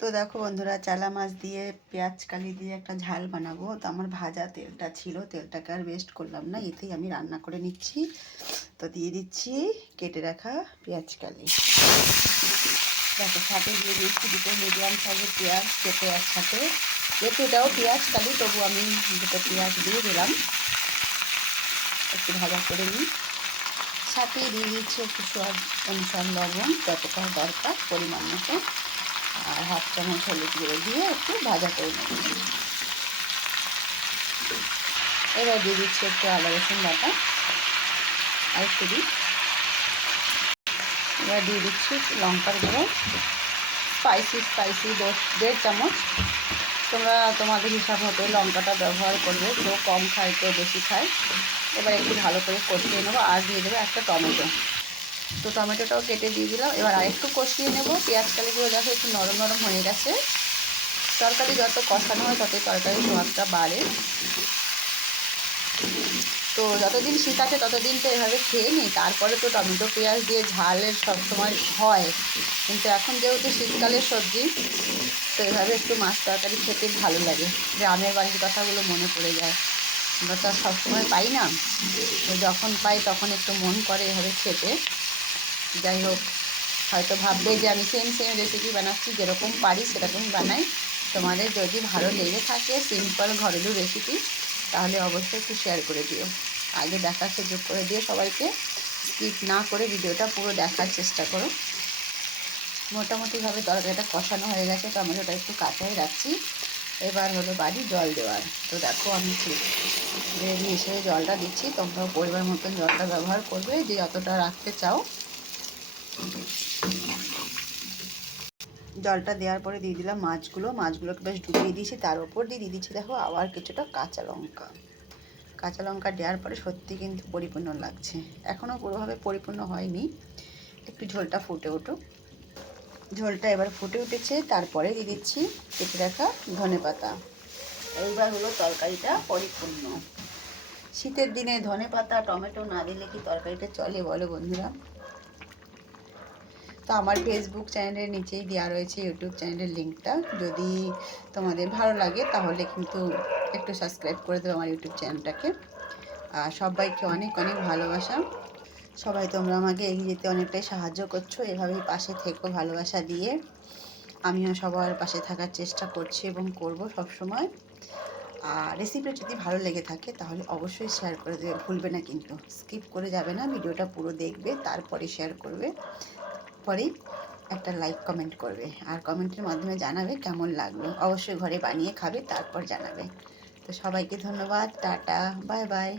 তো দেখো বন্ধুরা, চালা মাছ দিয়ে পেঁয়াজ কালি দিয়ে একটা ঝাল বানাবো। তো আমার ভাজা তেলটা ছিল, তেলটাকে আর ওয়েস্ট করলাম না, এতেই আমি রান্না করে নিচ্ছি। তো দিয়ে দিচ্ছি কেটে রাখা পেঁয়াজ কালি। দেখো সাথে দিয়ে দিচ্ছি দুটো মিডিয়াম সাইজের পেঁয়াজ কেটে একসাথে, যেহেতু এটাও পেঁয়াজ কালি তবু আমি দুটো পেঁয়াজ দিয়ে দিলাম, একটু ভাজা করে নিই। সাথে দিয়ে দিচ্ছি একটু স্বাদ অনুসার লবণ, যতটা দরকার পরিমাণ মতো, আর হাফ চামচ হলুদ গুঁড়ো দিয়ে একটু ভাজা করে নেব। এবার দিয়ে দিচ্ছি একটু আদা রসুন বাটা, আর একটু দিই। এবার দিয়ে দিচ্ছি লঙ্কার গুঁড়ো, স্পাইসি 1.5 চামচ। তোমরা তোমাদের হিসাব মতো লঙ্কাটা ব্যবহার করবে, কেউ কম খায় কেউ বেশি খায়। এবার একটু ভালো করে কষিয়ে নেবো, আর দিয়ে দেবো একটা টমেটো। তো টমেটোটাও কেটে দিয়ে দিলাম। এবার আরেকটু কষিয়ে নেব। পেঁয়াজ কালিগুলো দেখো একটু নরম নরম হয়ে গেছে। তরকারি যত কষানো হয় ততই তরকারির স্বাদটা বাড়ে। তো যতদিন শীত আছে ততদিন তো এভাবে খেয়ে নিই, তারপরে তো টমেটো পেঁয়াজ দিয়ে ঝালের সবসময় হয়, কিন্তু এখন যেহেতু শীতকালের সবজি, তো এভাবে একটু মাছ তরকারি খেতে ভালো লাগে। গ্রামের বাড়ির কথাগুলো মনে পড়ে যায়, আমরা তো আর সবসময় পাই না, তো যখন পাই তখন একটু মন করে এভাবে খেতে। যাই হোক, হয়তো ভাববে যে আমি সেম রেসিপি বানাচ্ছি, যেরকম পারি সেরকম বানাই। তোমাদের যদি ভালো লেগে থাকে সিম্পল ঘরেলু রেসিপি, তাহলে অবশ্যই একটু শেয়ার করে দিও। আগে দেখার সুযোগ করে দিও সবাইকে, স্কিপ না করে ভিডিওটা পুরো দেখার চেষ্টা করো। মোটামুটিভাবে তরকারিটা কষানো হয়ে গেছে, টমেটোটা একটু কাঁচাই রাখছি। এবার হলো বাড়ি জল দেওয়ার। তো দেখো আমি ঠিক গ্রেভি হিসেবে জলটা দিচ্ছি, তোমরাও পরিমাণ মতন জলটা ব্যবহার করবে, যে যতটা রাখতে চাও। জলটা দেওয়ার পরে দিয়ে দিলাম মাছগুলোকে বেশ ডুবিয়ে দিয়েছি। তার উপর দিয়ে দিচ্ছি দেখো আবার কিছুটা কাঁচা লঙ্কা দেওয়ার পরে সত্যি কিন্তু পরিপূর্ণ লাগছে। এখনও পুরোভাবে পরিপূর্ণ হয়নি, একটু ঝোলটা ফুটে উঠুক। ঝোলটা এবার ফুটে উঠেছে, তারপরে দিয়ে দিচ্ছি কেটে রাখা ধনেপাতা। এইবার হলো তরকারিটা পরিপূর্ণ। শীতের দিনে ধনেপাতা টমেটো না দিলে কি তরকারিটা চলে বলো বন্ধুরা? তো আমার ফেসবুক চ্যানেলের নিচেই দেওয়া রয়েছে ইউটিউব চ্যানেলের লিঙ্কটা, যদি তোমাদের ভালো লাগে তাহলে কিন্তু একটু সাবস্ক্রাইব করে দেবো আমার ইউটিউব চ্যানেলটাকে। আর সবাইকে অনেক অনেক ভালোবাসা। সবাই তোমরা আমাকে এগিয়ে যেতে অনেকটাই সাহায্য করছো, এভাবেই পাশে থেকো ভালোবাসা দিয়ে। আমিও সবার পাশে থাকার চেষ্টা করছি এবং করব সব সময়। আর রেসিপিটা যদি ভালো লেগে থাকে তাহলে অবশ্যই শেয়ার করে দেবে, ভুলবে না কিন্তু, স্কিপ করে যাবে না, ভিডিওটা পুরো দেখবে, তারপরে শেয়ার করবে, পরেই একটা লাইক কমেন্ট করবে, আর কমেন্টের মাধ্যমে জানাবে কেমন লাগলো। অবশ্যই ঘরে বানিয়ে খাবে, তারপর জানাবে। তো সবাইকে ধন্যবাদ, টাটা, বাই বাই।